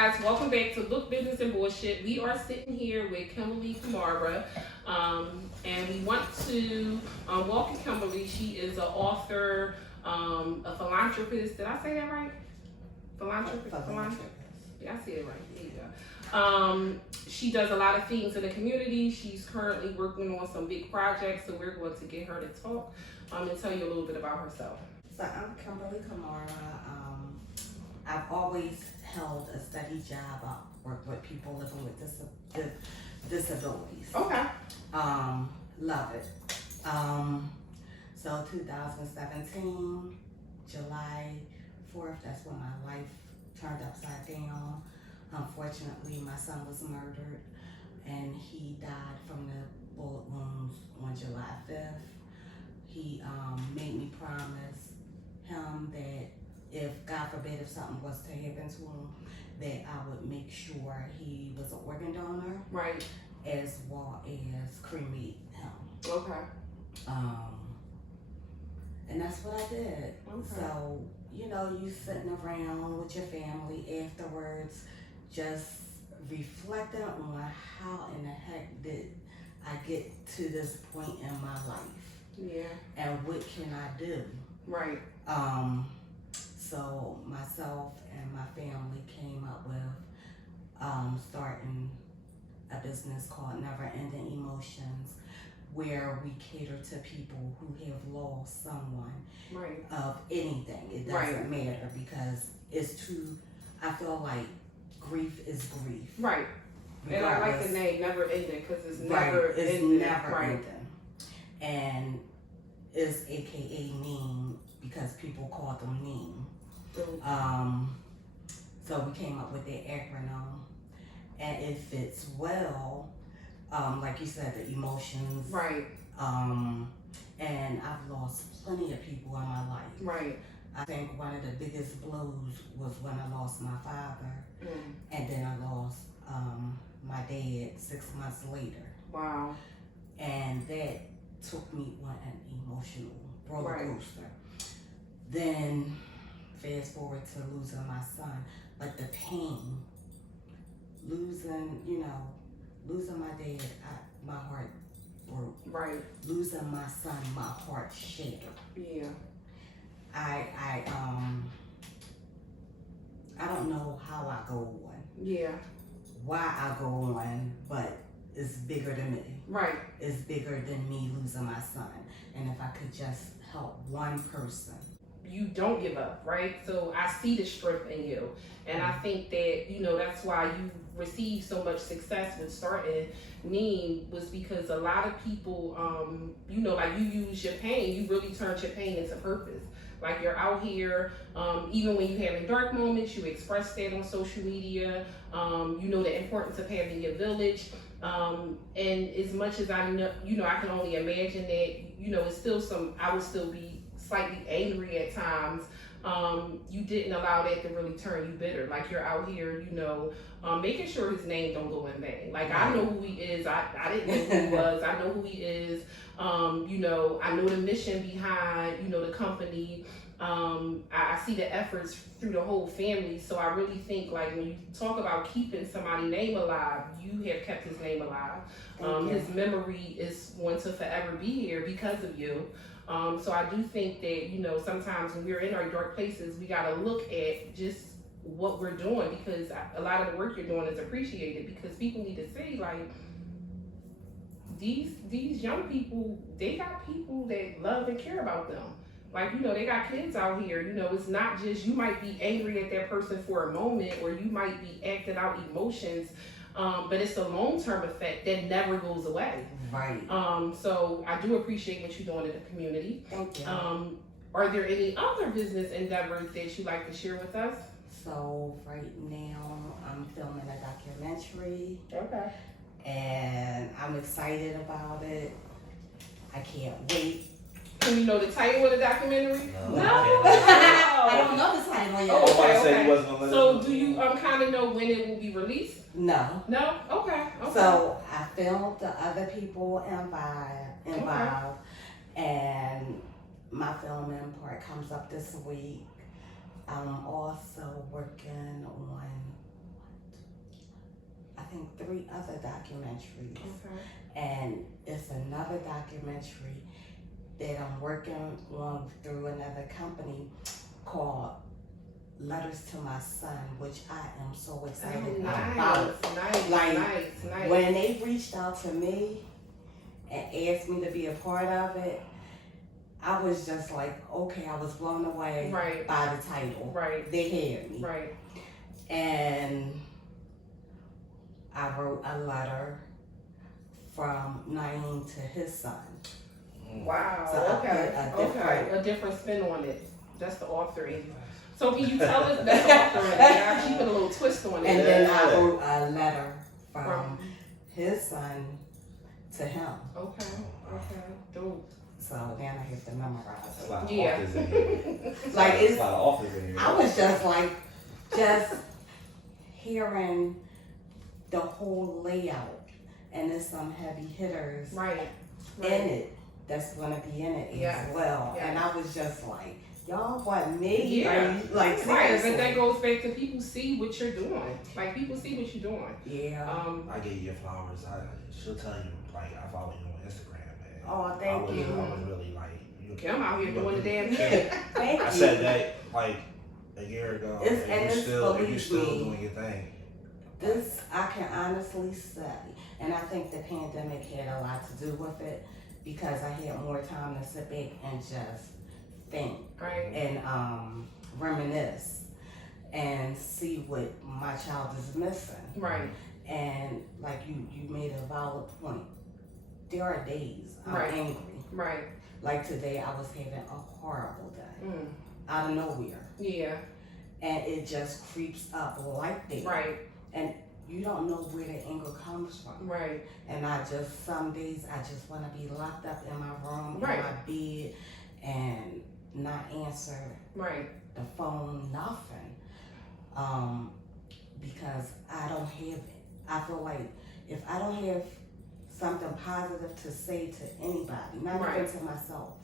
guys, welcome back to Book Business and Bullshit. We are sitting here with Kimberly Kamara, and we want to welcome Kimberly. She is an author, a philanthropist. Did I say that right? Philanthropist. Yeah, I said it right. There you go. She does a lot of things in the community. She's currently working on some big projects, so we're going to get her to talk and tell you a little bit about herself. So I'm Kimberly Kamara. I've always held a steady job. I work with people living with disabilities. Okay. Love it. So 2017, July 4th, that's when my life turned upside down. Unfortunately, my son was murdered and he died from the bullet wounds on July 5th. He made me promise him that if, God forbid, if something was to happen to him, that I would make sure he was an organ donor. Right. As well as cremate him. Okay. And that's what I did. Okay. So, you sitting around with your family afterwards, just reflecting on how in the heck did I get to this point in my life. Yeah. And what can I do? Right. So myself and my family came up with starting a business called Never Ending Emotions, where we cater to people who have lost someone Right. of anything. It doesn't matter because it's too, I feel like grief is grief. Right. And I like the name Never Ending because it's never It's ending. never ending. And it's AKA Neem because people call them Neem. So we came up with that acronym, and it fits well, like you said, the emotions. Right. And I've lost plenty of people in my life. Right. I think one of the biggest blows was when I lost my father, and then I lost my dad 6 months later. Wow. And that took me on an emotional roller coaster. Right. Then fast forward to losing my son, but the pain, losing my dad, my heart broke. Right. Losing my son, my heart shattered. Yeah. I don't know how I go on. Yeah. Why I go on, but it's bigger than me. Right. It's bigger than me losing my son. And if I could just help one person. You don't give up, right? So I see the strength in you. And I think that, that's why you received so much success with starting Neem, was because a lot of people, like you use your pain, you really turned your pain into purpose. Like you're out here, even when you're having dark moments, you express that on social media. The importance of having your village. And as much as I know, I can only imagine that, it's still I would still be slightly angry at times. You didn't allow that to really turn you bitter. Like you're out here, making sure his name don't go in vain. Like I know who he is. I didn't know who he was. I know who he is. I know the mission behind, the company. I see the efforts through the whole family. So I really think like when you talk about keeping somebody's name alive, you have kept his name alive. His memory is going to forever be here because of you. So I do think that, sometimes when we're in our dark places, we got to look at just what we're doing, because a lot of the work you're doing is appreciated, because people need to see like these young people, they got people that love and care about them. Like, they got kids out here, it's not just, you might be angry at that person for a moment, or you might be acting out emotions, but it's a long-term effect that never goes away. Right. So I do appreciate what you're doing in the community. Thank you. Are there any other business endeavors that you'd like to share with us? So right now I'm filming a documentary. Okay. And I'm excited about it. I can't wait. Can you know the title of the documentary? No. I don't know the title yet. Oh, okay. So do you kind of know when it will be released? No. No? Okay. So I filmed the other people involved, and my filming part comes up this week. I'm also working on think 3 other documentaries. Okay. And it's another documentary that I'm working on through another company called Letters to My Son, which I am so excited about. Nice. When they reached out to me and asked me to be a part of it, I was just like, okay, I was blown away by the title. Right. They had me. Right. And I wrote a letter from Naeem to his son. Wow. So a different spin on it. That's the author in you. So can you tell us that's the author in it? She put a little twist on it. And then I wrote a letter from his son to him. Okay. Dope. So then I have to memorize That's it. a lot of authors in here. Like It's a lot of authors in here. I was just like, hearing the whole layout, and there's some heavy hitters in it that's gonna be in it as well. Yeah. And I was just like, y'all want me? Yeah. Like seriously. But that goes back to people see what you're doing. Like people see what you're doing. Yeah. I give you your flowers. She'll tell you, like, I follow you on Instagram, man. Oh, thank you. I was really like, I'm out here doing the damn thing. Thank you. I said that like a year ago. And you still me, doing your thing. This I can honestly say, and I think the pandemic had a lot to do with it because I had more time to sit back and just think and reminisce and see what my child is missing. Right. And like you made a valid point. There are days I'm angry. Right. Like today, I was having a horrible day out of nowhere. Yeah. And it just creeps up like that. Right. And you don't know where the anger comes from. Right. And some days I just want to be locked up in my room, in my bed, and not answer the phone, nothing. Because I don't have it. I feel like if I don't have something positive to say to anybody, not even to myself.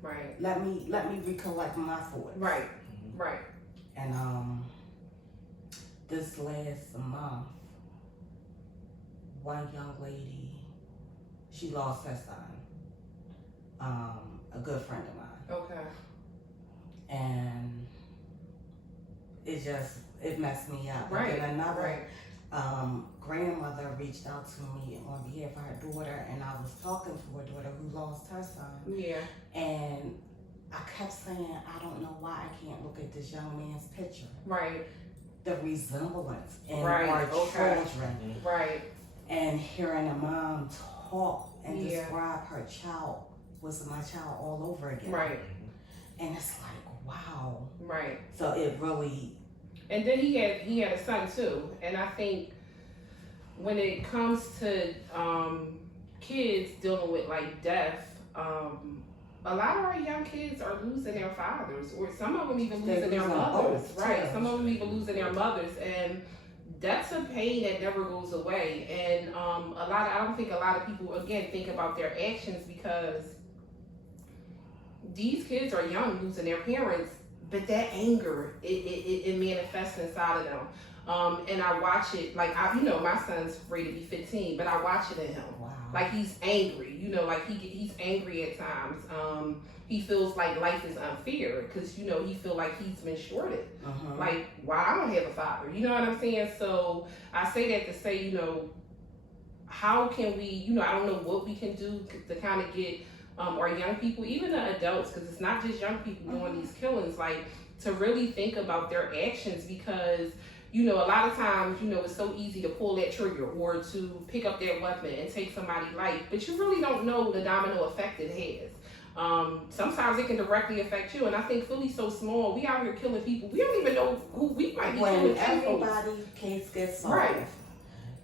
Right. Let me recollect my thoughts. Right. Right. And this last month, one young lady, she lost her son. A good friend of mine. Okay. And it messed me up. Right. And another grandmother reached out to me on behalf of her daughter, and I was talking to her daughter who lost her son. Yeah. And I kept saying, I don't know why I can't look at this young man's picture. Right. The resemblance in our children. Right. And hearing a mom talk and describe her child was my child all over again. Right. And it's like, wow. Right. So it really. And then he had a son too. And I think when it comes to kids dealing with like death, a lot of our young kids are losing their fathers, or some of them even losing their mothers. Right. Some of them even losing their mothers, and that's a pain that never goes away. And I don't think a lot of people again think about their actions because these kids are young, losing their parents, but that anger it manifests inside of them. And I watch it like my son's ready to be 15, but I watch it in him. Wow. Like he's angry, like he's angry at times. He feels like life is unfair because he feel like he's been shorted. Like, why I don't have a father? You know what I'm saying? So I say that to say, how can we? I don't know what we can do to kind of get our young people, even the adults, because it's not just young people doing these killings. Like to really think about their actions because. A lot of times, it's so easy to pull that trigger or to pick up that weapon and take somebody's life, but you really don't know the domino effect it has. Sometimes it can directly affect you, and I think Philly's so small. We out here killing people. We don't even know who we might be killing. When everybody's case gets solved,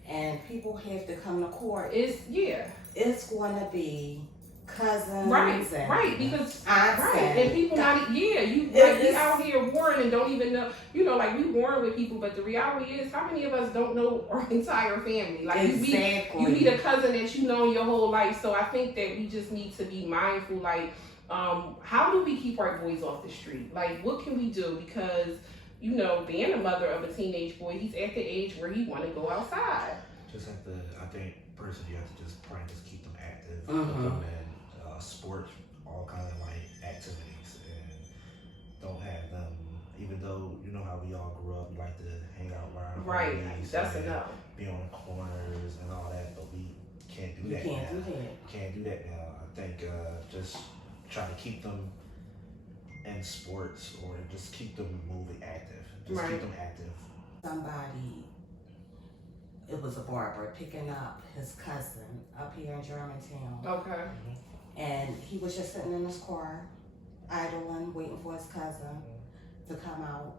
and people have to come to court, it's going to be cousins, because aunts and people we out here warring and don't even know, like we warring with people, but the reality is how many of us don't know our entire family? Like you meet a cousin that you know your whole life. So I think that we just need to be mindful, like how do we keep our boys off the street? Like what can we do? Because being a mother of a teenage boy, he's at the age where he want to go outside. Just have to, I think, personally, you have to just probably just keep them active, put Mhm. them in sports, all kind of like activities, and don't have them. Even though you know how we all grew up, we like to hang out around Right. homies That's and enough. be on corners and all that, but we can't do You that can't now. do that. Can't do that now. I think just try to keep them in sports or just keep them moving active. Just Right. keep them active. Somebody, it was a barber picking up his cousin up here in Germantown, Okay. and he was just sitting in his car, idling, waiting for his cousin to come out.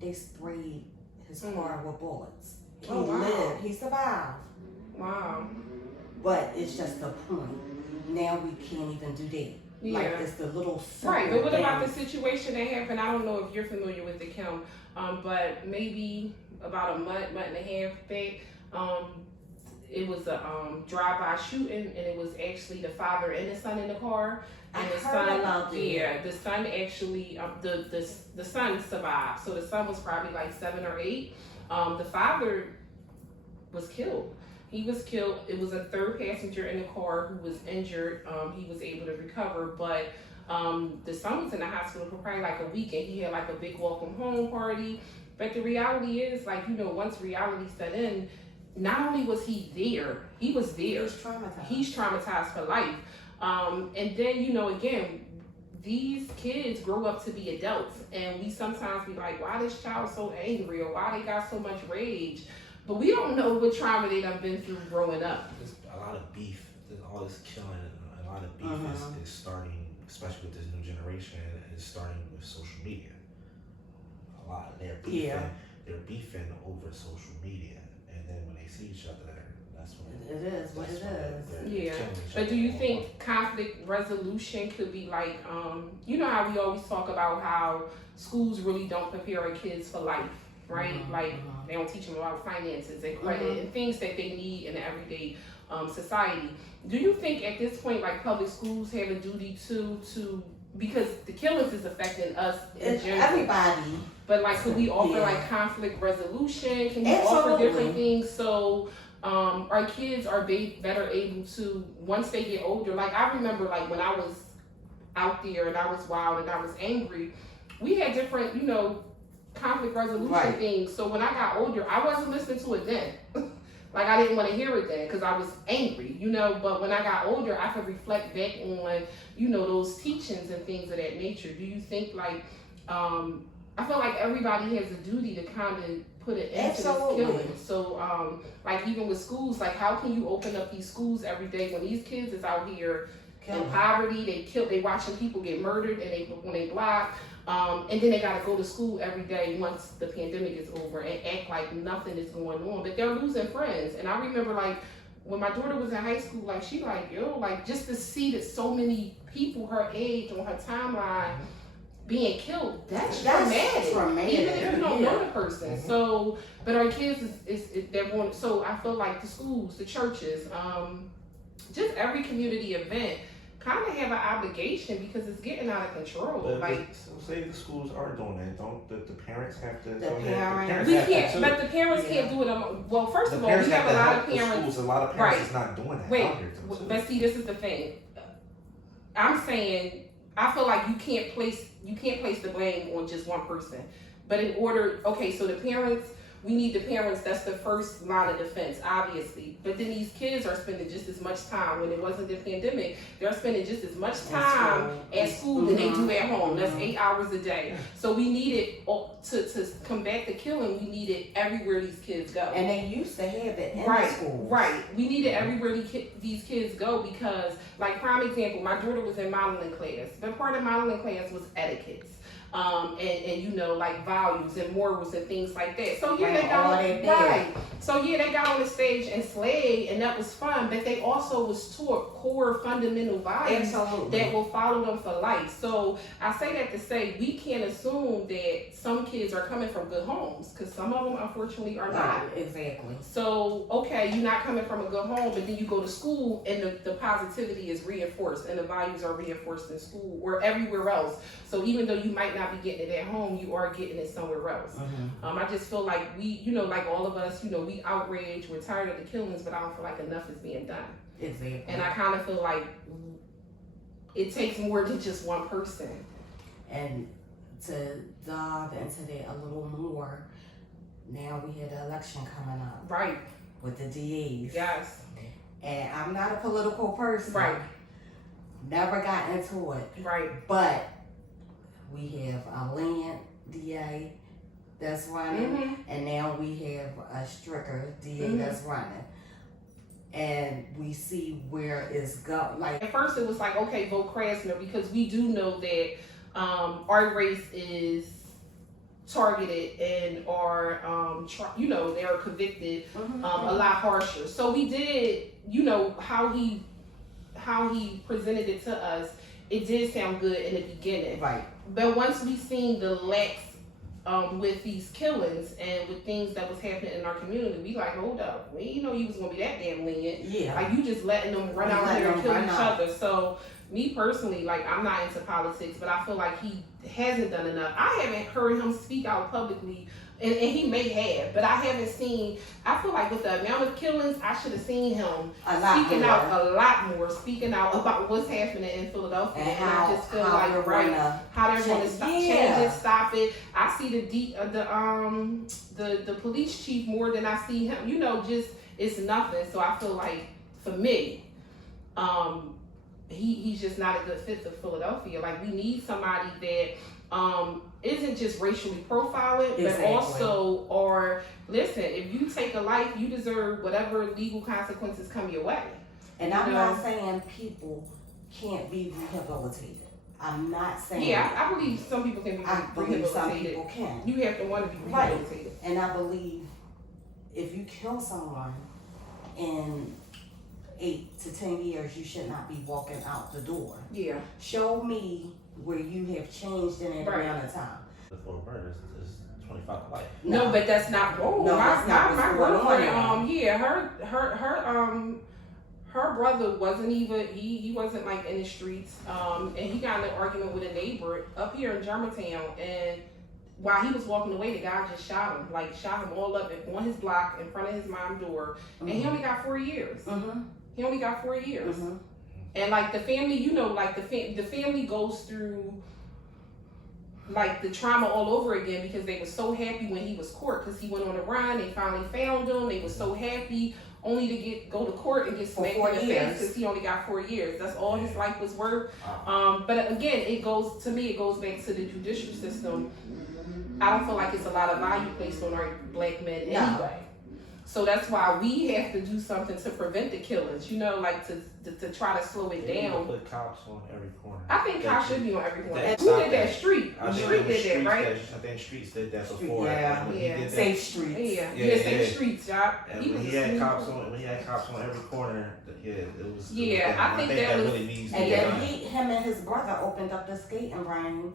They sprayed his car with bullets. He Oh, wow. lived, he survived, Wow. but it's just the point. Now we can't even do that. Yeah. Like it's the little Right, but what about the things. situation that happened? I don't know if you're familiar with the count, but maybe about a month and a half back, it was a drive-by shooting, and it was actually the father and the son in the car. I And the heard son, about that. yeah, the son actually, the son survived. So the son was probably like 7 or 8. The father was killed. He was killed. It was a third passenger in the car who was injured. He was able to recover, but the son was in the hospital for probably like a week, and he had like a big welcome home party. But the reality is, like, you know, once reality set in, not only was he there, he was there. He's traumatized. He's traumatized for life. And then, you know, again, these kids grow up to be adults, and we sometimes be like, why this child so angry, or why they got so much rage? But we don't know what trauma they done been through growing up. There's a lot of beef. There's all this killing. A lot of beef is starting, especially with this new generation, is starting with social media. A lot. They're beefing. Yeah. They're beefing over social media, and then when they see each other, that's when It is what it is. they're Yeah. killing each But other do you all think conflict resolution could be like, you know how we always talk about how schools really don't prepare our kids for life, right? Like they don't teach them about finances and credit and things that they need in the everyday society. Do you think at this point, like public schools have a duty to because the killings is affecting us in It's general. everybody. But like, could we offer Yeah. like conflict resolution? Can we offer Absolutely. different things so our kids are better able to, once they get older? Like I remember, like when I was out there and I was wild and I was angry, we had different, you know, conflict resolution Right. things. So when I got older, I wasn't listening to it then. Like I didn't want to hear it then because I was angry, you know. But when I got older, I could reflect back on, you know, those teachings and things of that nature. Do you think like, I feel like everybody has a duty to kind of put an end to this Absolutely. killing. So, like even with schools, like how can you open up these schools every day when these kids is out here in poverty? They watching people get murdered, and when they block. And then they gotta go to school every day once the pandemic is over and act like nothing is going on. But they're losing friends. And I remember like when my daughter was in high school, like she like, yo, like just to see that so many people her age on her timeline being killed, that's traumatic. Even if you don't know the person. So, but our kids is they're going. So I feel like the schools, the churches, just every community event kind of have an obligation because it's getting out of control. But like, so say the schools are doing that, don't the parents have to? The don't parents- we have to can't, too. but the parents can't do it. Well, first of all, we have a lot of parents. A lot of parents is not doing that Wait, out here too. but see, this is the thing. I'm saying, I feel like you can't place the blame on just one person. But in order, okay, so the parents, we need the parents. That's the first line of defense, obviously. But then these kids are spending just as much time. When it wasn't the pandemic, they're spending just as much time at school than they do at home. That's 8 hours a day. So we need it to combat the killing. We need it everywhere these kids go. And they used to have it in Right, school. right. We need it everywhere these kids go because, like, prime example, my daughter was in modeling class. But part of modeling class was etiquettes. And you know, like values and morals and things like that. So yeah, they got So yeah, they got on the stage and slayed, and that was fun. But they also was taught core fundamental values that will follow them for life. So I say that to say we can't assume that some kids are coming from good homes because some of them unfortunately are not. Exactly. So okay, you're not coming from a good home, but then you go to school and the positivity is reinforced and the values are reinforced in school or everywhere else. So even though you might not be getting it at home, you are getting it somewhere else. I just feel like we, you know, like all of us, you know, we we outraged, we're tired of the killings, but I don't feel like enough is being done. Exactly. And I kind of feel like it takes more than just one person. And to dive into that a little more, now we had the election coming up. Right. With the DAs. Yes. And I'm not a political person. Right. Never got into it. Right. But we have a lenient DA that's running, and now we have a stricter DA that's running. And we see where it's going. Like at first, it was like, okay, vote Krasner, because we do know that our race is targeted and are, they are convicted a lot harsher. So we did, how he presented it to us, it did sound good in the beginning. Right. But once we seen the lax with these killings and with things that was happening in our community, we like, hold up, we didn't know you was gonna be that damn lenient. Yeah. Like you just letting them run out here and kill each other. So me personally, like I'm not into politics, but I feel like he hasn't done enough. I haven't heard him speak out publicly, and he may have, but I haven't seen. I feel like with the amount of killings, I should have seen him speaking out a lot more, speaking out about what's happening in Philadelphia. And I just feel like how they're going to change it, stop it. I see the police chief more than I see him. Just it's nothing. So I feel like for me, he's just not a good fit for Philadelphia. Like we need somebody that isn't just racially profiling, but also listen, if you take a life, you deserve whatever legal consequences come your way. And I'm not saying people can't be rehabilitated. I'm not saying. Yeah, I believe some people can be rehabilitated. Some people can. You have to want to be rehabilitated. Right. And I believe if you kill someone in 8 to 10 years, you should not be walking out the door. Yeah. Show me where you have changed in that amount of time. Before murder is 25 to life. No, but that's not wrong. No, my girlfriend, her brother wasn't even he wasn't like in the streets. And he got in an argument with a neighbor up here in Germantown, and while he was walking away, the guy just shot him all up on his block in front of his mom's door, and he only got 4 years. He only got 4 years. And like the family, the family goes through like the trauma all over again, because they were so happy when he was caught, because he went on a run. They finally found him. They were so happy, only to go to court and get smacked in the face because he only got 4 years. That's all his life was worth. But again, it goes back to the judicial system. I don't feel like it's a lot of value placed on our black men anyway. So that's why we have to do something to prevent the killings, like to try to slow it down. Put cops on every corner. I think cops should be on every corner. Who did that? Street. Street did that, right? I think Streets did that before. Yeah. Safe Streets. Safe Streets, y'all. When he had cops on every corner, it was. I think that was. Really needs and then him and his brother opened up the skating ring.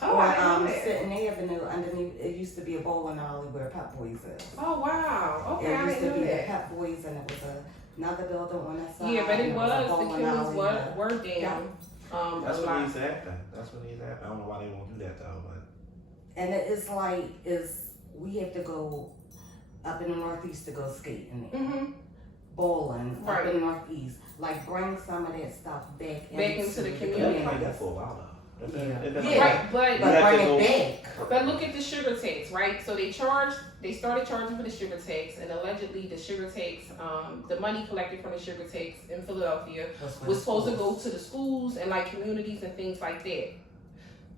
Sitting Avenue underneath. It used to be a bowling alley where Pep Boys is. Oh wow! Okay, it used to be the Pep Boys, and it was another building on that side. Yeah, but it was the killings were down. That's what needs to happen. I don't know why they won't do that though, but. And it's like we have to go up in the Northeast to go skating. Bowling up in the Northeast. Like bring some of that stuff back into the community. They like that for a while though. But bring it back. But look at the sugar tax, right? So they started charging for the sugar tax, and allegedly the sugar tax, the money collected from the sugar tax in Philadelphia was supposed to go to the schools and like communities and things like that.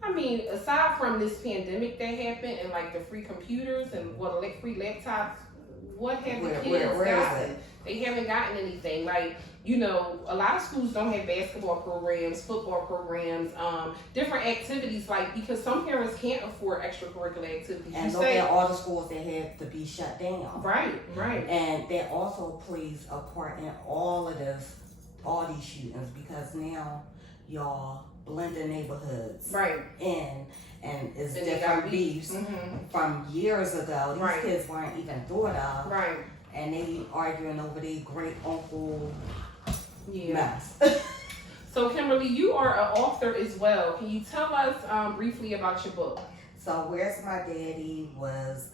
I mean, aside from this pandemic that happened and like the free computers and free laptops, what have the kids gotten? They haven't gotten anything. Like, a lot of schools don't have basketball programs, football programs, different activities, because some parents can't afford extracurricular activities. And look at all the schools that have to be shut down. Right. And that also plays a part in all these shootings, because now y'all blend the neighborhoods in, and it's different beefs from years ago. These kids weren't even thought of. Right. And they arguing over their great uncle mess. So Kimberly, you are an author as well. Can you tell us briefly about your book? So Where's My Daddy was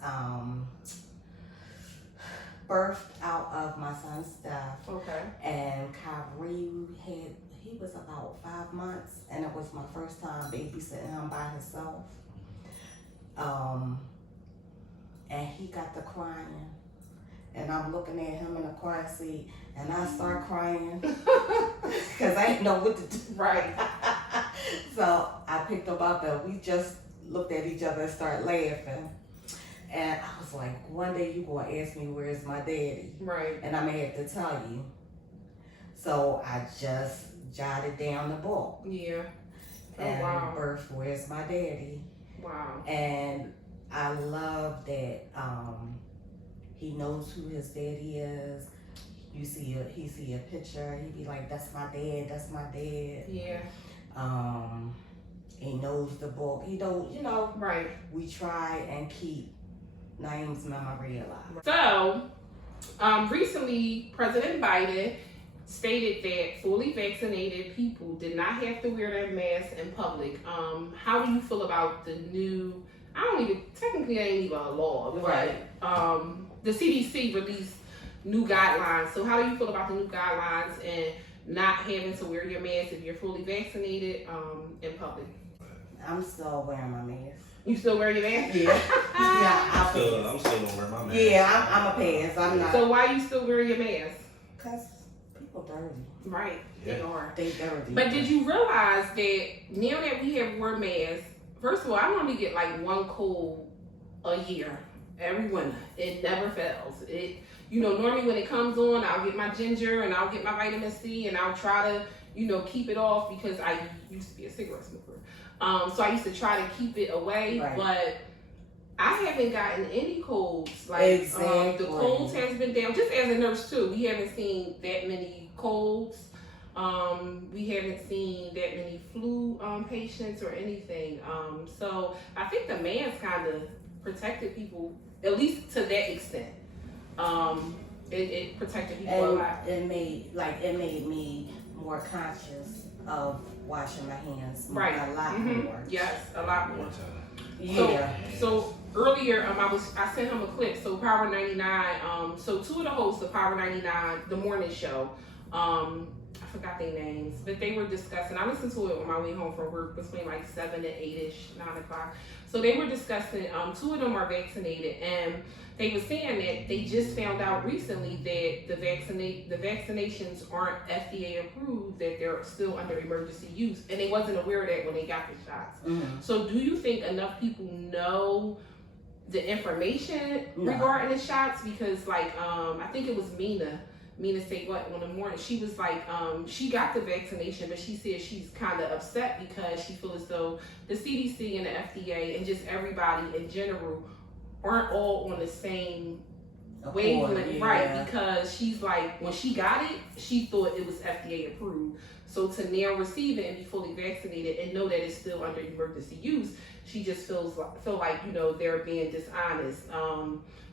birthed out of my son's death. Okay. And Kyrie he was about 5 months, and it was my first time babysitting him by himself. And he got to crying, and I'm looking at him in the car seat, and I start crying because I didn't know what to do. Right. So I picked him up, and we just looked at each other and started laughing. And I was like, one day you gonna ask me where's my daddy, Right. and I'm gonna have to tell you. So I just jotted down the book. Yeah. Oh, And wow. birth, where's my daddy? Wow. And I love that he knows who his daddy is. He see a picture, he be like, that's my dad, that's my dad. Yeah. He knows the book. He don't, Right. we try and keep Naeem's memory alive. So, recently, President Biden stated that fully vaccinated people did not have to wear their masks in public. How do you feel about the new, technically it ain't even a law, but Right. The CDC released new guidelines. So how do you feel about the new guidelines and not having to wear your mask if you're fully vaccinated in public? I'm still wearing my mask. You still wear your mask? Yeah. I'm Yeah, still gonna wear my mask. yeah, I'm a pass. I'm not. So why you still wear your mask? Cause people dirty. Right, they Yeah. are. They dirty. But did you realize that now that we have worn masks, first of all, I normally get like one cold a year, every winter. It never fails. Normally when it comes on, I'll get my ginger and I'll get my vitamin C and I'll try to, keep it off because I used to be a cigarette smoker. So I used to try to keep it away, Right. but I haven't gotten any colds. Like Exactly. the colds has been down. Just as a nurse too, we haven't seen that many colds. We haven't seen that many flu patients or anything. So I think the mask kind of protected people, at least to that extent. It protected people a And lot. it made me more conscious of washing my hands Right. a lot Mhm. more. Yes, a lot more. Yeah. So earlier, I sent him a clip. So Power 99. So two of the hosts of Power 99, the morning show. I forgot their names, but they were discussing. I listened to it on my way home from work between like 7 and 8ish, 9 o'clock. So they were discussing. Two of them are vaccinated, and they were saying that they just found out recently that the vaccinations aren't FDA approved, that they're still under emergency use, and they wasn't aware of that when they got the shots. Mhm. So do you think enough people know the information No. regarding the shots? Because I think it was Mina said what on the morning, she was like, she got the vaccination, but she said she's kind of upset because she feels as though the CDC and the FDA and just everybody in general aren't all on the same wavelength, Yeah. right? Because she's like, when she got it, she thought it was FDA approved. So to now receive it and be fully vaccinated and know that it's still under emergency use, she just feel like they're being dishonest.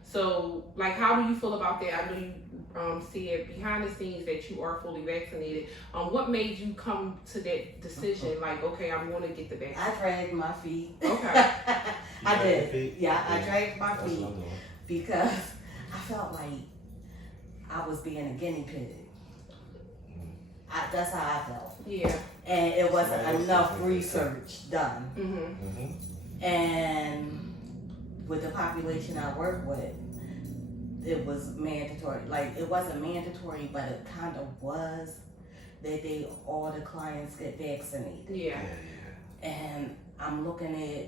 So how do you feel about that? I know you said behind the scenes that you are fully vaccinated. What made you come to that decision? Like, okay, I'm going to get the vaccine. I dragged my feet. Okay. I did. Yeah, I dragged my That's feet what I'm doing. because I felt like I was being a guinea pig. That's how I felt. Yeah. And it wasn't Right. enough research done. Mhm. And with the population I work with, it was mandatory. Like, it wasn't mandatory, but it kind of was that all the clients get vaccinated. Yeah. And I'm looking at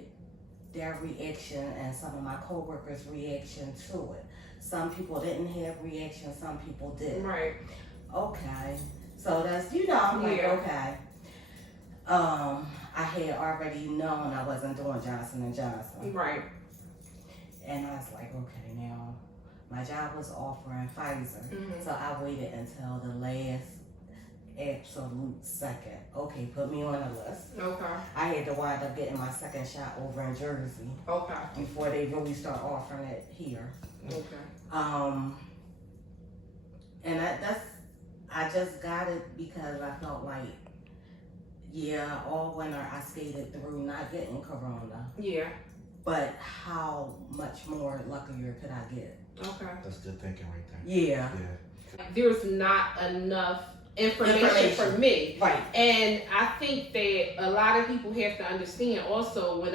their reaction and some of my coworkers' reaction to it. Some people didn't have reaction, some people did. Right. Okay. So that's, I'm like, Yeah. okay. I had already known I wasn't doing Johnson & Johnson. Right. And I was like, okay, now my job was offering Pfizer. Mhm. So I waited until the last absolute second. Okay, put me on the list. Okay. I had to wind up getting my second shot over in Jersey Okay. before they really start offering it here. Okay. And I just got it because I felt like, all winter I skated through not getting corona. Yeah. But how much more luckier could I get? Okay. That's good thinking right there. Yeah. There's not enough information for me. Right. And I think that a lot of people have to understand also when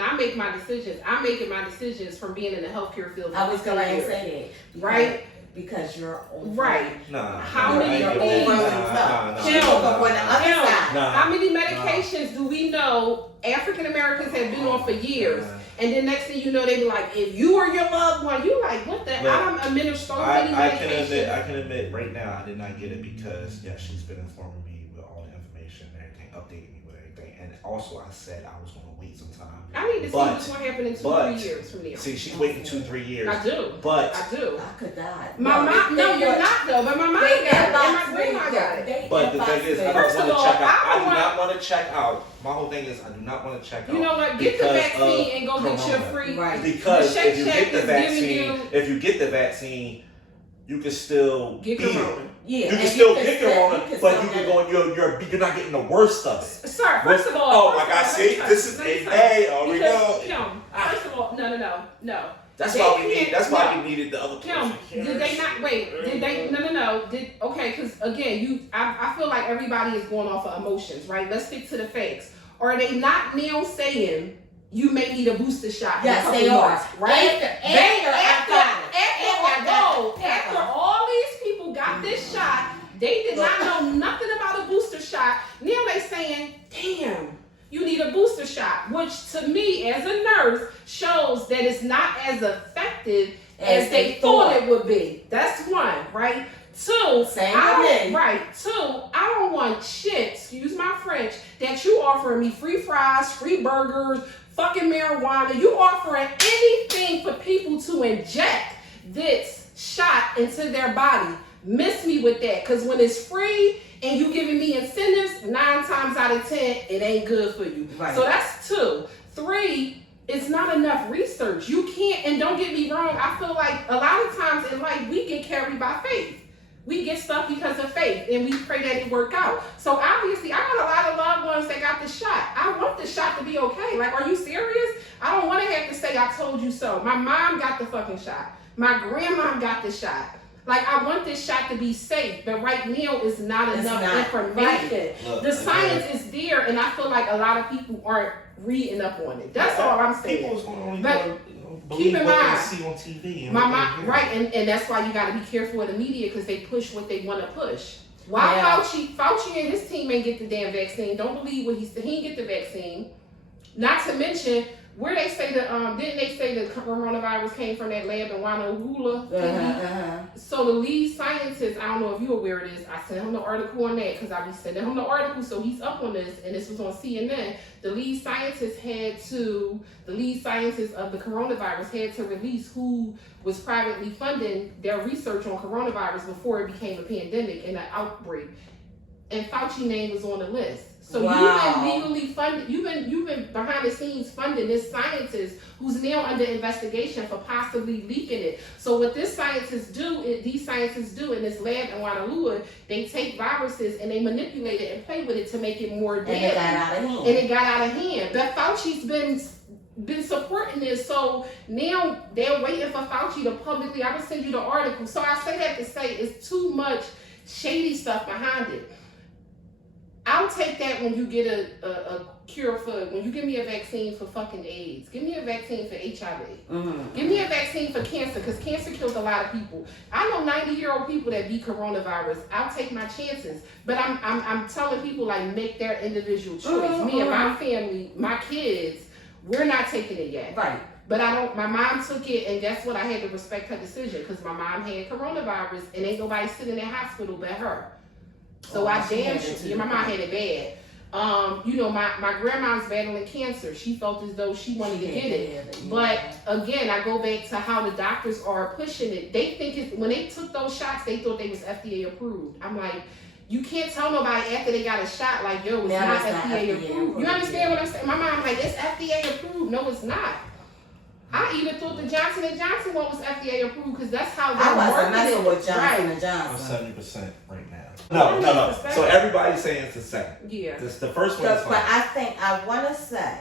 I make my decisions, I'm making my decisions from being in the healthcare field. I was going to say that. Right? Because you're over. Right. Nah. How many Nah. How many medications do we know African Americans have been on for years? And then next thing you know, they be like, if you or your loved one, you like, what the? Look, I don't administer so many medications. I can admit right now, I did not get it because she's been informing me with all the information and everything, updating me with everything, and also I said I was going to wait some time. I need to see what's going to happen in 2-3 years from now. See, she's waiting 2-3 years. I do. But I do. I could die. My mom, no, you're not though. But my mom got it, and my grandma got it. But the thing is, I don't want to check out. I do not want to check out. My whole thing is, I do not want to check out. You know what? Get the vaccine and go get your free. Right. Because if you get the vaccine, vaccine, you can still get corona. Yeah, you can still get corona, but you can go. You're not getting the worst of it. Sir, first of all. Oh my God! See, this is hey. Oh, we go. First of all, no. That's why we need. That's why we needed the other person. Did they not wait? Did they? No. Okay? Because again, I feel like everybody is going off of emotions, right? Let's stick to the facts. Are they not now saying you may need a booster shot? Yes, they are. Right? After all these people got this shot, they did not know nothing about a booster shot. Now they saying, damn, you need a booster shot, which to me as a nurse shows that it's not as effective as they thought it would be. That's one, right? Two, I don't want shit, excuse my French, that you offering me free fries, free burgers, fucking marijuana. You offering anything for people to inject this shot into their body. Miss me with that, because when it's free and you giving me incentives, 9 times out of 10, it ain't good for you. Right. So that's 2. 3, it's not enough research. You can't, and don't get me wrong, I feel like a lot of times in life we get carried by faith. We get stuff because of faith, and we pray that it work out. So obviously, I got a lot of loved ones that got the shot. I want the shot to be okay. Like, are you serious? I don't want to have to say I told you so. My mom got the fucking shot. My grandma got the shot. Like, I want this shot to be safe, but right now it's not enough information. Right. The science is there, and I feel like a lot of people aren't reading up on it. That's all I'm saying. But keep in mind, see on TV and that's why you got to be careful of the media, because they push what they want to push. Why Fauci and his team ain't get the damn vaccine? Don't believe what he said. He didn't get the vaccine. Not to mention, where they say didn't they say the coronavirus came from that lab in Wanahula? So the lead scientist, I don't know if you're aware of this, I sent him the article on that because I be sending him the article, so he's up on this, and this was on CNN. The lead scientist of the coronavirus had to release who was privately funding their research on coronavirus before it became a pandemic and an outbreak. And Fauci's name was on the list. So you've been legally funded, you've been behind the scenes funding this scientist who's now under investigation for possibly leaking it. So what these scientists do in this lab in Wanahua, they take viruses and they manipulate it and play with it to make it more deadly. And it got out of hand. But Fauci's been supporting this, so now they're waiting for Fauci to publicly, I will send you the article. So I say that to say it's too much shady stuff behind it. I'll take that when you get a cure for, when you give me a vaccine for fucking AIDS. Give me a vaccine for HIV. Mm-hmm. Give me a vaccine for cancer, because cancer kills a lot of people. I know 90-year-old people that beat coronavirus. I'll take my chances. But I'm telling people, like, make their individual choice. Mm-hmm. Me and my family, my kids, we're not taking it yet. Right. But my mom took it, and guess what? I had to respect her decision, because my mom had coronavirus, and ain't nobody sitting in that hospital but her. So my mom had it bad. My grandma's battling cancer. She felt as though she wanted to get it. But again, I go back to how the doctors are pushing it. They think when they took those shots, they thought they was FDA approved. I'm like, you can't tell nobody after they got a shot, like, yo, it's not FDA approved. You understand what I'm saying? My mom like, it's FDA approved. No, it's not. I even thought the Johnson & Johnson one was FDA approved, because that's how they're working it. With Johnson & Johnson. I'm 70% right now. No. So everybody's saying it's the same. Yeah. The first one is fine. But I think I want to say,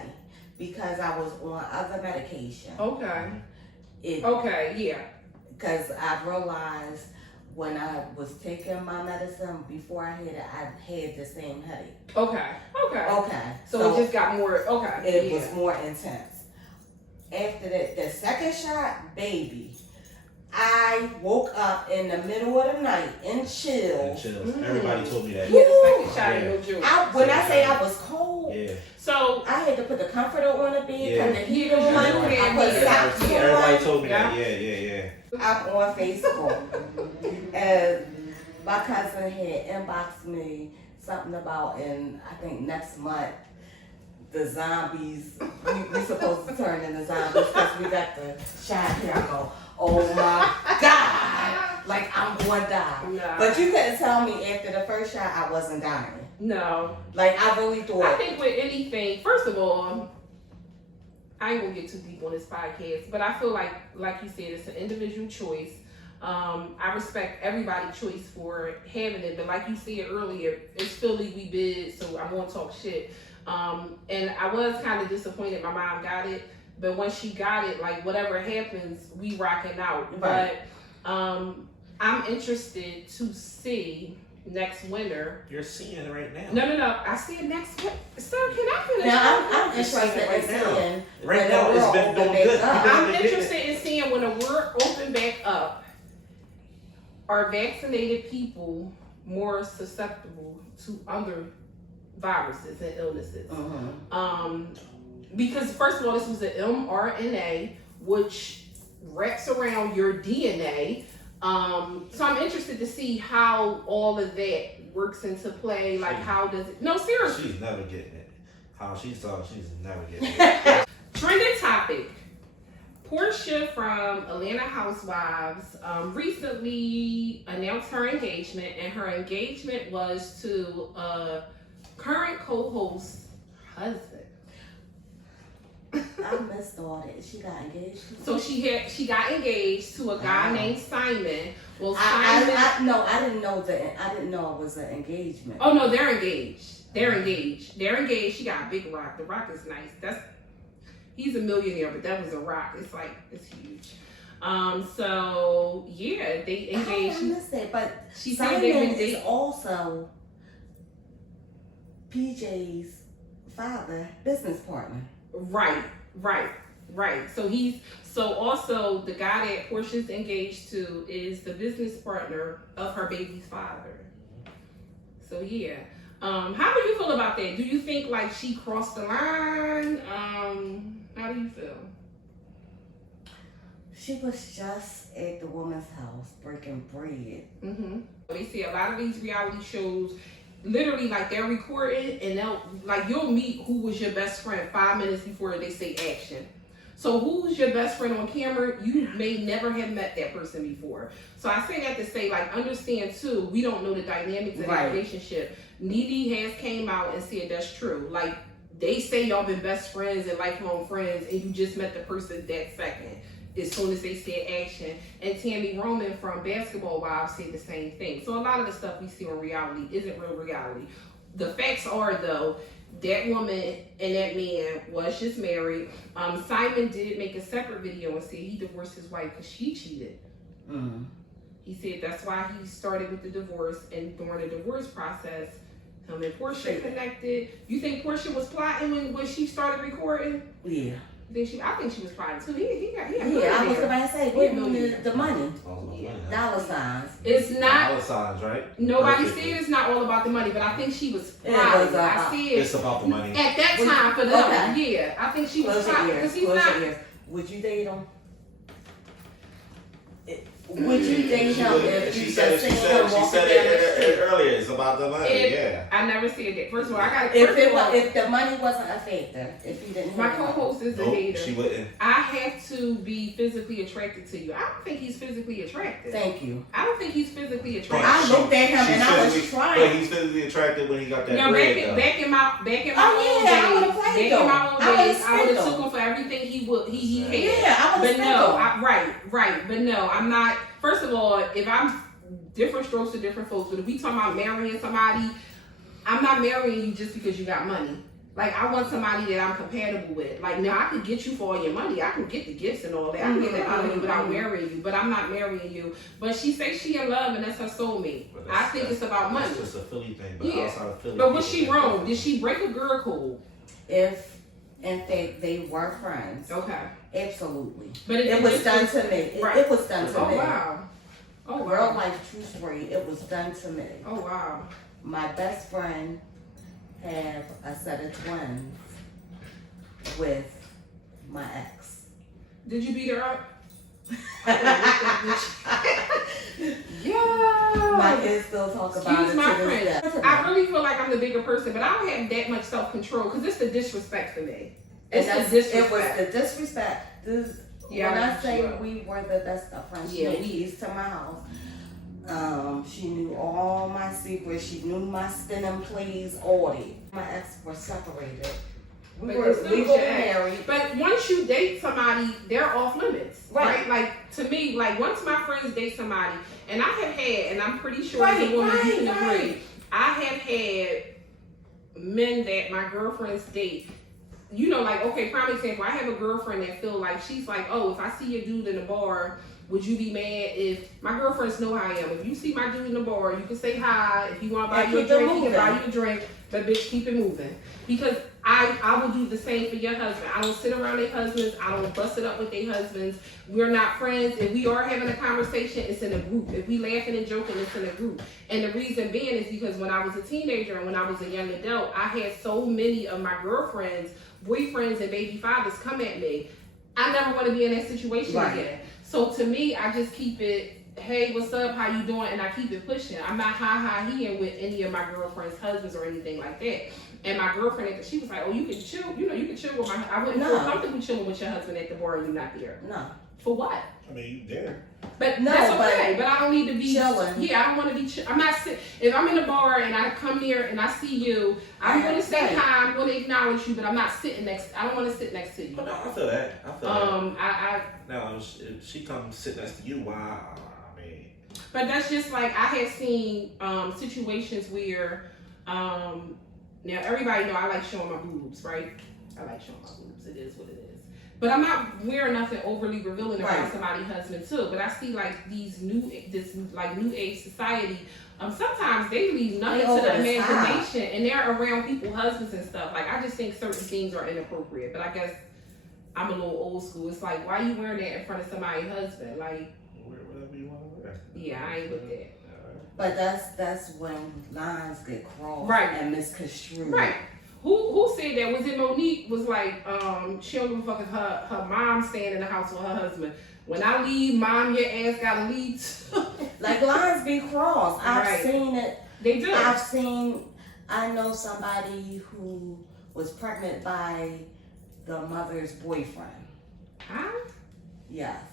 because I was on other medication. Okay. because I realized when I was taking my medicine before I had it, I had the same headache. Okay. So it just got more. Okay. It was more intense. After the second shot, baby, I woke up in the middle of the night in chills. Everybody told me that. Yeah, the second shot ain't no joke. When I say I was cold, so I had to put the comforter on the bed, turn the heater on. Everybody told me that. Yeah. I'm on Facebook, and my cousin had inboxed me something about, and I think next month, the zombies, we supposed to turn into zombies because we got the shot here. I go, oh my God, like I'm going to die. Nah. But you couldn't tell me after the first shot I wasn't dying. No. Like I really thought. I think with anything, first of all, I ain't gonna get too deep on this podcast, but I feel like you said, it's an individual choice. I respect everybody's choice for having it, but like you said earlier, it's Philly, we bid, so I won't talk shit. And I was kind of disappointed my mom got it, but when she got it, like whatever happens, we rocking out. Right. But I'm interested to see next winter. You're seeing it right now. No. I see it next winter. Sir, can I finish? Now I'm interested in seeing right now. It's been doing good. I'm interested in seeing when the world open back up. Are vaccinated people more susceptible to other viruses and illnesses? Because first of all, this was an mRNA, which wraps around your DNA. So I'm interested to see how all of that works into play. Like, how does it? No, seriously. She's never getting it. How she's talking, she's never getting it. Trending topic. Porsha from Atlanta Housewives recently announced her engagement, and her engagement was to a current co-host husband. I missed all that. She got engaged. So she got engaged to a guy named Simon. Well, Simon. I didn't know that. I didn't know it was an engagement. Oh no, they're engaged. They're engaged. She got a big rock. The rock is nice. He's a millionaire, but that was a rock. It's huge. So yeah, they engaged. I missed that, but she Simon said is also PJ's father, business partner. Right. So also the guy that Porsha's engaged to is the business partner of her baby's father. So yeah. How do you feel about that? Do you think like she crossed the line? How do you feel? She was just at the woman's house breaking bread. They see a lot of these reality shows, literally like they're recording and you'll meet who was your best friend 5 minutes before they say action. So who's your best friend on camera? You may never have met that person before. So I say that to say, like, understand too, we don't know the dynamics of the relationship. Nene has came out and said that's true. Like, they say y'all been best friends and lifelong friends, and you just met the person that second, as soon as they said action. And Tammy Roman from Basketball Wives said the same thing. So a lot of the stuff we see on reality isn't real reality. The facts are, though, that woman and that man was just married. Simon did make a separate video and said he divorced his wife because she cheated. He said that's why he started with the divorce, and during the divorce process, him and Porsha connected. You think Porsha was plotting when she started recording? Yeah. I think she was plotting too. He got I was about to say, give him the money. Dollar signs. It's not dollar signs, right? Nobody said it's not all about the money, but I think she was plotting. I said it's about the money. At that time for them, yeah. I think she was plotting because he's not. Would you date him? Would you date him if you said it earlier? It's about the money. I never said that. First of all, I got if the money wasn't a factor, if you didn't. My co-host is a hater. She wouldn't. I have to be physically attracted to you. I don't think he's physically attractive. Thank you. I don't think he's physically attractive. I looked at him and I was trying. But he's physically attractive when he got that. No, back in my old days, I would have took him for everything he had. Yeah, I would have. But no, I'm not. First of all, if I'm different strokes to different folks, but if we talking about marrying somebody, I'm not marrying you just because you got money. Like, I want somebody that I'm compatible with. Like, now I could get you for all your money. I can get the gifts and all that. I can get that out of you without marrying you. But I'm not marrying you. But she says she in love and that's her soulmate. I think it's about money. It's just a Philly thing. But Yeah. outside of Philly, But was she wrong? Did she break a girl code? If in fact they were friends, Okay. absolutely. But It was done to me. Right. It was done to Oh, me. wow. Oh, Real wow. life true story. It was done to me. Oh, wow. My best friend had a set of twins with my ex. Did you beat her up? Yeah. My kids still talk about Excuse it my to this friend. day. I really feel like I'm the bigger person, but I don't have that much self-control because it's the disrespect for me. It's the disrespect. It was the disrespect. Yeah, when I I say sure. we were the best of friends, Yeah, she made keys to my house. She knew all my secrets. She knew my spinning plays, all that. My ex were separated. We But were it's still legally your ex. married. But once you date somebody, they're off limits, Right. right? Like, to me, like, once my friends date somebody, and I have had, and I'm pretty sure Right, as a woman you can right. agree, I have had men that my girlfriends date. You know, like, okay, prime example, I have a girlfriend that feel like, she's like, oh, if I see a dude in the bar, would you be mad if, my girlfriends know how I am. If you see my dude in the bar, you can say hi. If you want to buy And you a keep it drink, he can moving. buy you a drink. But bitch, keep it moving. Because I will do the same for your husband. I don't sit around their husbands. I don't bust it up with their husbands. We're not friends. If we are having a conversation, it's in a group. If we laughing and joking, it's in a group. And the reason being is because when I was a teenager and when I was a young adult, I had so many of my girlfriends, boyfriends, and baby fathers come at me. I never want to be in that situation Right. again. So to me, I just keep it, hey, what's up? How you doing? And I keep it pushing. I'm not he-and with any of my girlfriends' husbands or anything like that. And my girlfriend, she was like, oh, you can chill. You know, you can chill with my, I wouldn't feel comfortable chilling with your husband at the bar and you're not there. No. For what? I mean, you there. But No, that's okay. But I don't need to be chilling. Yeah, I don't want to be. I'm not. If I'm in a bar and I come near and I see you, I'm going to say hi. I'm going to acknowledge you, but I'm not sitting next. I don't want to sit next to you. But no, I feel that. I feel that. Now, if she comes sit next to you, why? I mean. But that's just like I have seen situations where now everybody know I like showing my boobs, right? I like showing my boobs. It is what it is. But I'm not wearing nothing overly revealing around somebody's husband too. But I see like this new age society. Sometimes they leave nothing to the imagination, and they're around people's husbands and stuff. Like I just think certain things are inappropriate. But I guess I'm a little old school. It's like, why are you wearing that in front of somebody's husband? Like, wear whatever you want to wear. Yeah, I ain't with that. But that's when lines get crossed and misconstrued. Right. Who said that? Was it Monique? Was like, she don't give a fuck if her mom staying in the house with her husband. When I leave, mom, your ass gotta leave. Like lines be crossed. I've seen it. They do. I know somebody who was pregnant by the mother's boyfriend. Huh? Yes.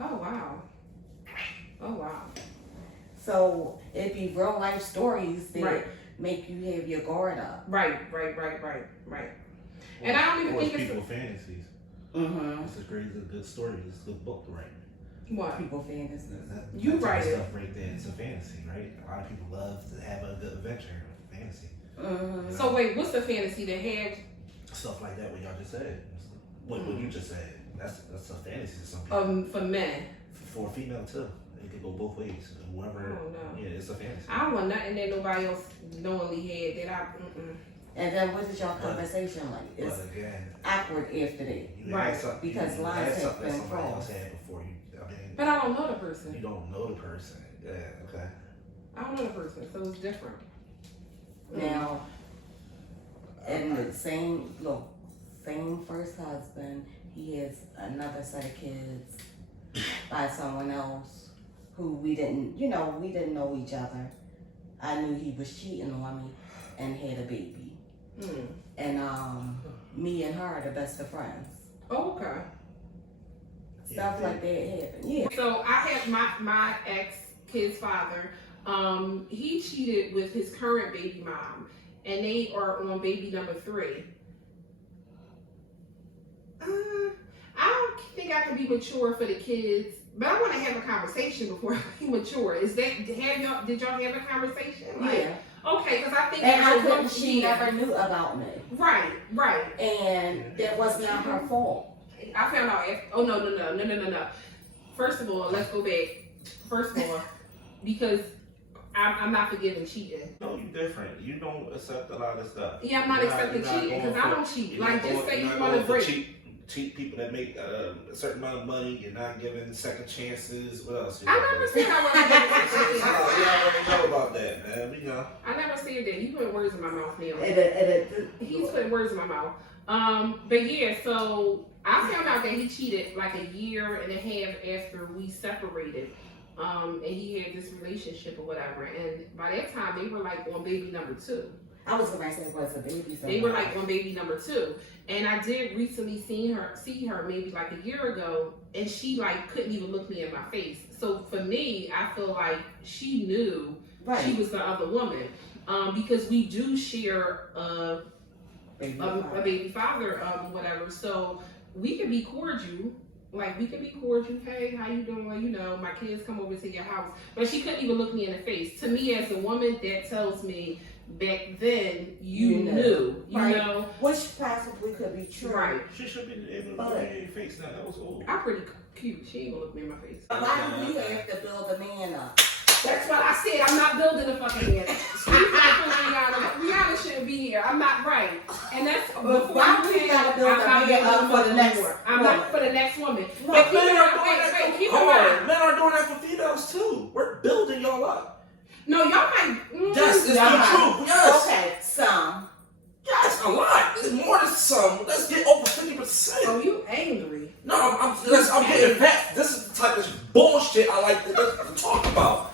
Oh wow. Oh wow. So it'd be real life stories that make you have your guard up. Right. And I don't even think it's people fantasies. It's a great, good story. It's a good book to write. What? People fantasies. You write it. Stuff right there. It's a fantasy, right? A lot of people love to have a good adventure, fantasy. So wait, what's the fantasy that have stuff like that? What y'all just said. What you just said. That's a fantasy to some people. For men. For a female too. It could go both ways. Whoever. Yeah, it's a fantasy. I don't want nothing that nobody else knowingly had that I. And then what is y'all conversation like? It's awkward after that, because lines have been crossed. But I don't know the person. You don't know the person. Yeah. Okay. I don't know the person, so it's different. Now, and the same first husband, he has another set of kids by someone else who we didn't know each other. I knew he was cheating on me and had a baby. And me and her are the best of friends. Oh, okay. Stuff like that happened. Yeah. So I had my ex kid's father. He cheated with his current baby mom, and they are on baby number 3. I don't think I can be mature for the kids, but I want to have a conversation before I be mature. Did y'all have a conversation? Like, yeah. Okay, because I think And as a woman, she never knew about me. Right. And that was not her fault. I found out after, oh no. First of all, let's go back. First of all, because I'm not forgiving cheating. No, you different. You don't accept a lot of stuff. Yeah, I'm not accepting cheating because I don't cheat. Like, just say you want to break. Cheat people that make a certain amount of money. You're not giving second chances. What else? I never said I wasn't giving second chances. Yeah, I don't know about that, man. We know. I never said that. You put words in my mouth, Neil. He's putting words in my mouth. But yeah, so I found out that he cheated like a year and a half after we separated. And he had this relationship or whatever. And by that time, they were like on baby number 2. I was going to say it was a baby. They were like on baby number 2. And I did recently see her maybe like a year ago, and she like couldn't even look me in my face. So for me, I feel like she knew she was the other woman. Because we do share a baby father, whatever. So we can be cordial. Like, we can be cordial. Hey, how you doing? You know, my kids come over to your house. But she couldn't even look me in the face. To me, as a woman, that tells me back then you knew. You know? Which possibly could be true. Right. She should be able to look me in your face now. That was old. I'm pretty cute. She ain't gonna look me in my face. Why do we have to build a man up? That's what I said. I'm not building a fucking man. Rihanna shouldn't be here. I'm not right. And that's why do we gotta build a man up for the next woman? I'm not for the next woman. Men are doing that for females too. We're building y'all up. No, y'all might. Yes, it's the truth. Yes. Okay, some. Yes, a lot. It's more than some. Let's get over 50%. Oh, you angry? No, I'm getting back. This is the type of bullshit I like to talk about.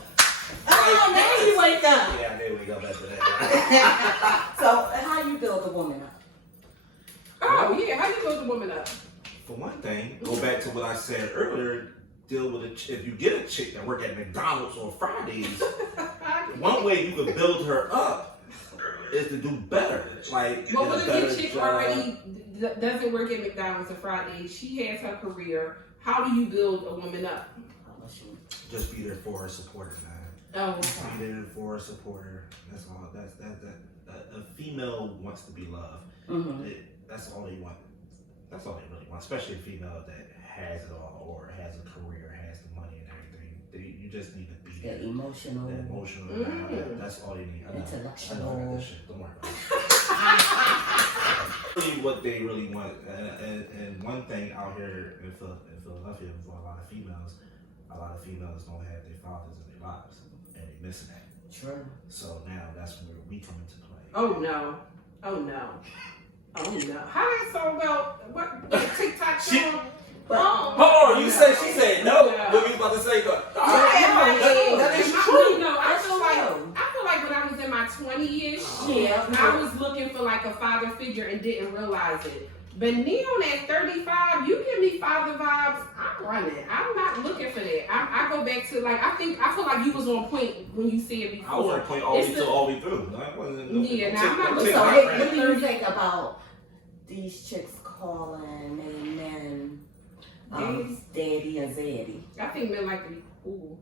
Oh, now you wake up. Yeah, there we go. Back to that. So, how you build a woman up? Oh, yeah. How you build a woman up? For one thing, go back to what I said earlier. Deal with if you get a chick that work at McDonald's on Fridays, one way you can build her up is to do better. Like, well, what if your chick already doesn't work at McDonald's on Fridays? She has her career. How do you build a woman up? Just be there for her, support her, man. Oh, okay. Be there for her, support her. That's all. A female wants to be loved. Mm-hmm. That's all they want. That's all they really want, especially a female that has it all or has a career, has the money and everything. You just need to be the emotional. That's all you need. Intellectual. I know that shit. Don't worry about it. Really what they really want. And one thing out here in Philadelphia for a lot of females don't have their fathers in their lives. And they're missing that. True. So now that's where we come into play. Oh no. How that song about what TikTok song? Oh, she said no. What you about to say? That is true. No, I feel like when I was in my 20-ish, I was looking for like a father figure and didn't realize it. But Neon at 35, you give me father vibes, I'm running. I'm not looking for that. I go back to like I feel like you was on point when you said it before. I was on point all the way through. Now I'm not looking. So what do you think about these chicks calling men daddy or zaddy? I think men like to be cool.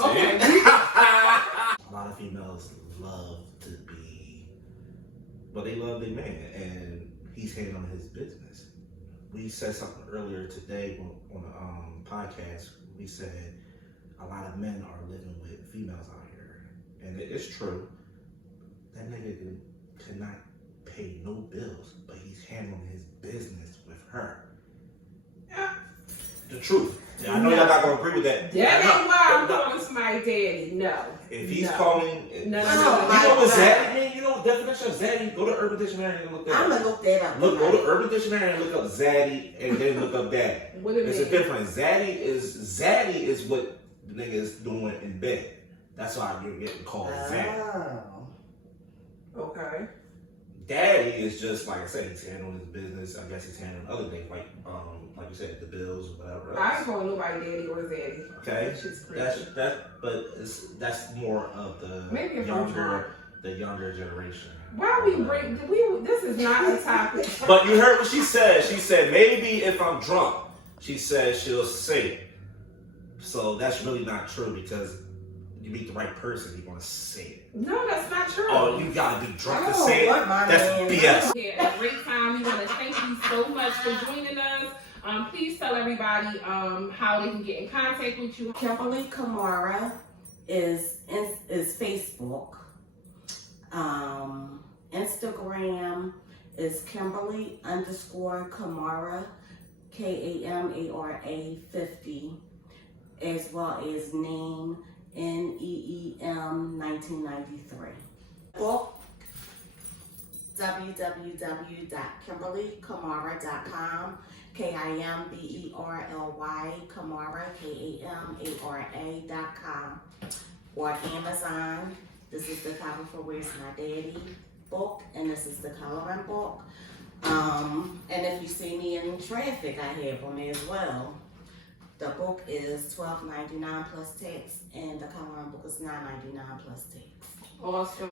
Okay. A lot of females love to be, they love their man, and he's handling his business. We said something earlier today on the podcast. We said a lot of men are living with females out here, and it is true. That nigga cannot pay no bills, but he's handling his business with her. Yeah. The truth. Yeah, I know y'all not gonna agree with that. That ain't why I'm calling somebody daddy. No. If he's calling, no. You know what zaddy mean? You know the definition of zaddy? Go to Urban Dictionary and look that up. I'm gonna look that up. Go to Urban Dictionary and look up zaddy, and then look up daddy. What it There's a difference. Zaddy is what the nigga is doing in bed. That's why you're getting called zaddy. Okay. Daddy is just like I said, he's handling his business. I guess he's handling other things like you said, the bills or whatever else. I ain't calling nobody daddy or zaddy. Okay, that's more of the younger generation. Why this is not a topic. But you heard what she said. She said maybe if I'm drunk, she said she'll say it. So that's really not true because you meet the right person, you're gonna say it. No, that's not true. Oh, you gotta be drunk to I don't say know it. what my That's name BS. We had a great time. We want to thank you so much for joining us. Please tell everybody how they can get in contact with you. Kimberly Kamara is Facebook. Instagram is Kimberly_Kamara, Kamara 50, as well as name NEEM 1993. Book www.kimberlykamara.com, KIMBERLY Kamara KAMARA.com, or Amazon. This is the cover for Where's My Daddy book, and this is the coloring book. And if you see me in traffic, I have them as well. The book is $12.99 plus tax, and the coloring book is $9.99 plus tax. Awesome.